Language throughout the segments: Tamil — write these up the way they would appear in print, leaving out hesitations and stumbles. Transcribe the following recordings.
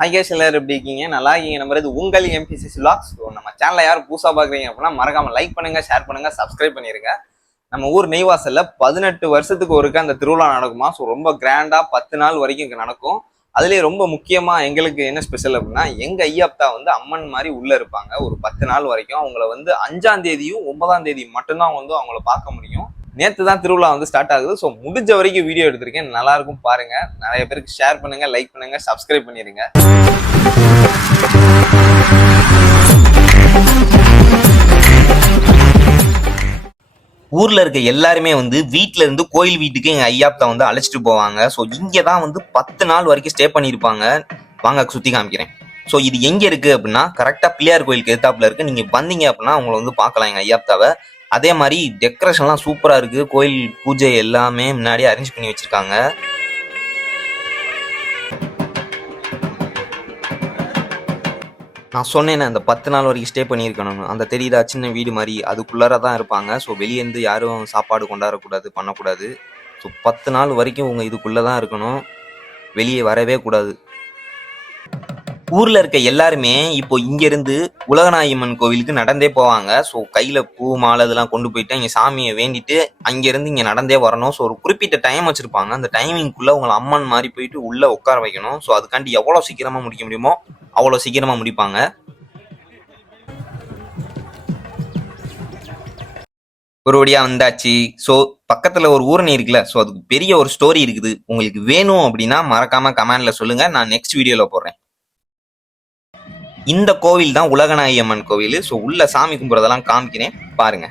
ஹாய் கேஸ், எல்லாரும் எப்படி இருக்கீங்க? நல்லா இருக்கீங்க நம்புறது. உங்கள் எம்பிசிசி விலாக்ஸ். நம்ம சேனலை யாரும் புதுசாக பார்க்குறீங்க அப்படின்னா மறக்காம லைக் பண்ணுங்க, ஷேர் பண்ணுங்க, சப்ஸ்கிரைப் பண்ணிருங்க. நம்ம ஊர் நெய்வாசல்ல 18 வருஷத்துக்கு ஒருக்க அந்த திருவிழா நடக்குமா. ஸோ ரொம்ப கிராண்டா 10 நாள் வரைக்கும் இங்கே நடக்கும். அதுலேயே ரொம்ப முக்கியமா எங்களுக்கு என்ன ஸ்பெஷல் அப்படின்னா, எங்க ஐயாப்தா வந்து அம்மன் மாதிரி உள்ள இருப்பாங்க ஒரு 10 நாள் வரைக்கும். அவங்கள வந்து 5ஆம் தேதியும் 9ஆம் தேதி மட்டும்தான் வந்து அவங்கள பார்க்க முடியும். நேற்று தான் திருவிழா வந்து ஸ்டார்ட் ஆகுது. ஸோ முடிஞ்ச வரைக்கும் வீடியோ எடுத்திருக்கேன், நல்லா இருக்கும் பாருங்க. நிறைய பேருக்கு ஷேர் பண்ணுங்க, லைக் பண்ணுங்க, சப்ஸ்கிரைப் பண்ணிருங்க. ஊர்ல இருக்க எல்லாருமே வந்து வீட்டுல இருந்து கோயில் வீட்டுக்கு எங்க ஐயாப்தா வந்து அழைச்சிட்டு போவாங்க. ஸோ இங்கே தான் வந்து 10 நாள் வரைக்கும் ஸ்டே பண்ணியிருப்பாங்க. வாங்க சுத்தி காமிக்கிறேன். ஸோ இது எங்க இருக்கு அப்படின்னா, கரெக்டா பிள்ளையார் கோயிலுக்கு எதிர்த்தாப்புல இருக்கு. நீங்க வந்தீங்க அப்படின்னா அவங்கள வந்து பார்க்கலாம் எங்க ஐயாப்தாவை. அதே மாதிரி டெக்கரேஷன்லாம் சூப்பரா இருக்கு. கோயில் பூஜை எல்லாமே முன்னாடியே அரேஞ்ச் பண்ணி வச்சிருக்காங்க. நான் சொன்னேன் அந்த 10 நாள் வரைக்கும் ஸ்டே பண்ணியிருக்கணும். அந்த தெரியுதா சின்ன வீடு மாதிரி, அதுக்குள்ளார தான் இருப்பாங்க. ஸோ வெளியேருந்து யாரும் சாப்பாடு கொண்டாடக்கூடாது, பண்ணக்கூடாது. ஸோ 10 நாள் வரைக்கும் உங்க இதுக்குள்ளே தான் இருக்கணும், வெளியே வரவே கூடாது. ஊர்ல இருக்க எல்லாருமே இப்போ இங்க இருந்து உலகநாயம்மன் கோவிலுக்கு நடந்தே போவாங்க. ஸோ கையில பூ மாலை இதெல்லாம் கொண்டு போயிட்டு இங்க சாமியை வேண்டிட்டு அங்கிருந்து இங்க நடந்தே வரணும். ஸோ ஒரு குறிப்பிட்ட டைம் வச்சிருப்பாங்க. அந்த டைமிங்குள்ள உங்களை அம்மன் மாதிரி போயிட்டு உள்ள உட்கார வைக்கணும். ஸோ அதுக்காண்டி எவ்வளவு சீக்கிரமா முடிக்க முடியுமோ அவ்வளவு சீக்கிரமா முடிப்பாங்க. ஒரு வழியா வந்தாச்சு. ஸோ பக்கத்துல ஒரு ஊரணி இருக்குல்ல, ஸோ அதுக்கு பெரிய ஒரு ஸ்டோரி இருக்குது. உங்களுக்கு வேணும் அப்படின்னா மறக்காம கமெண்ட்ல சொல்லுங்க, நான் நெக்ஸ்ட் வீடியோல போடுறேன். இந்த கோவில் தான் உலகநாயம்மன் கோவில். ஸோ உள்ள சாமி கும்பிட்றதெல்லாம் காமிக்கிறேன் பாருங்க.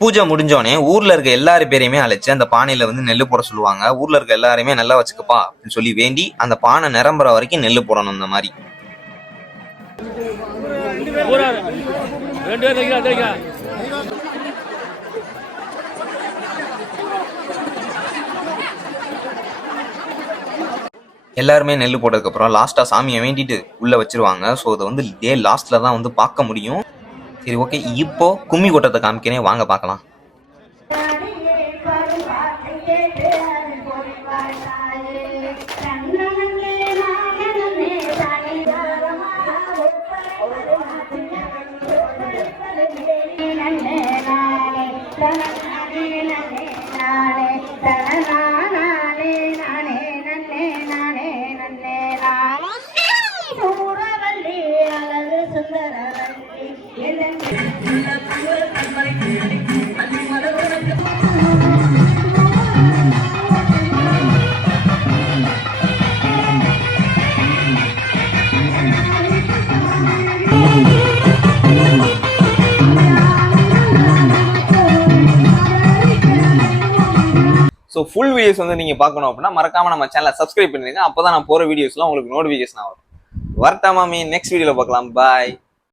பூஜை முடிஞ்சோடனே ஊர்ல இருக்க எல்லாரு பேரையுமே அழைச்சு அந்த பானையில வந்து நெல் போட சொல்லுவாங்க. ஊர்ல இருக்க எல்லாருமே நல்லா வச்சுக்கப்பா அப்படின்னு சொல்லி வேண்டி அந்த பானை நிரம்புற வரைக்கும் நெல் போடணும். இந்த மாதிரி எல்லாருமே நெல் போட்டதுக்கு அப்புறம் லாஸ்டா சாமியை வேண்டிட்டு உள்ள வச்சிருவாங்க. ஸோ அதை வந்து டே லாஸ்ட்ல தான் வந்து பார்க்க முடியும். சரி, ஓகே, இப்போ கும்மி கொட்டத்தை காமிக்கிறேன், வாங்க பார்க்கலாம். ஸோ ஃபுல் வீடியோஸ் வந்து நீங்கள் பார்க்கணும் அப்படின்னா மறக்காம நம்ம சேனலை சப்ஸ்கிரைப் பண்ணிடுங்க. அப்போ தான் நான் போகிற வீடியோஸ்லாம் உங்களுக்கு நோட்டிஃபிகேஷன் ஆகும். வரட்டா மாமி, நெக்ஸ்ட் வீடியோவில் பார்க்கலாம். பாய்.